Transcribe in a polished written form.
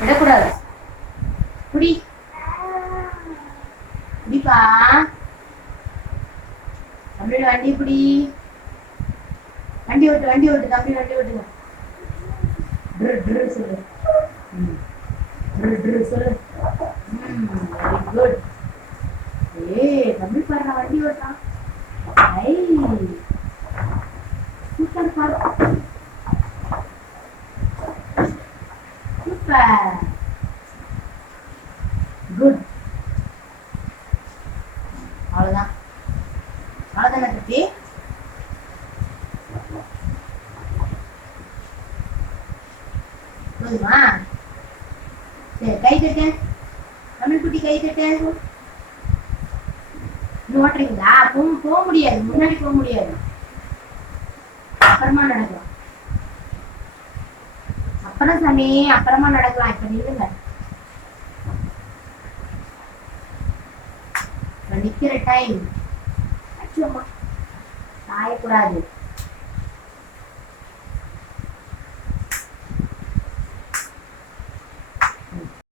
விடக்கூடாது. குடி குடிப்பா. தம்பி வண்டி குடி. வண்டி ஓட்டு வண்டி ஓட்டு தம்பி வண்டி ஓட்டுங்க. சொல்லு. சொல்லு. Very good. தம்பி பாரு வண்டி ஓட்டான். ஐ சூப்பர் பாரு. சூப்பர். குட். அவ்வளவுதான். அவ்வளவுதானே குட்டி? போதுமா? சரி கை தட்டு. தமிழ் குட்டி கை தட்டு. இன்னும் ஓட்டுறீங்களா? போக முடியாது, முன்னாடி போக முடியாது, அப்புறமா நடக்கலாம். அப்புறம் சாமி அப்புறமா நடக்கலாம். இப்ப நில்லுங்க. நிக்கிற டைம் சாயக்கூடாது.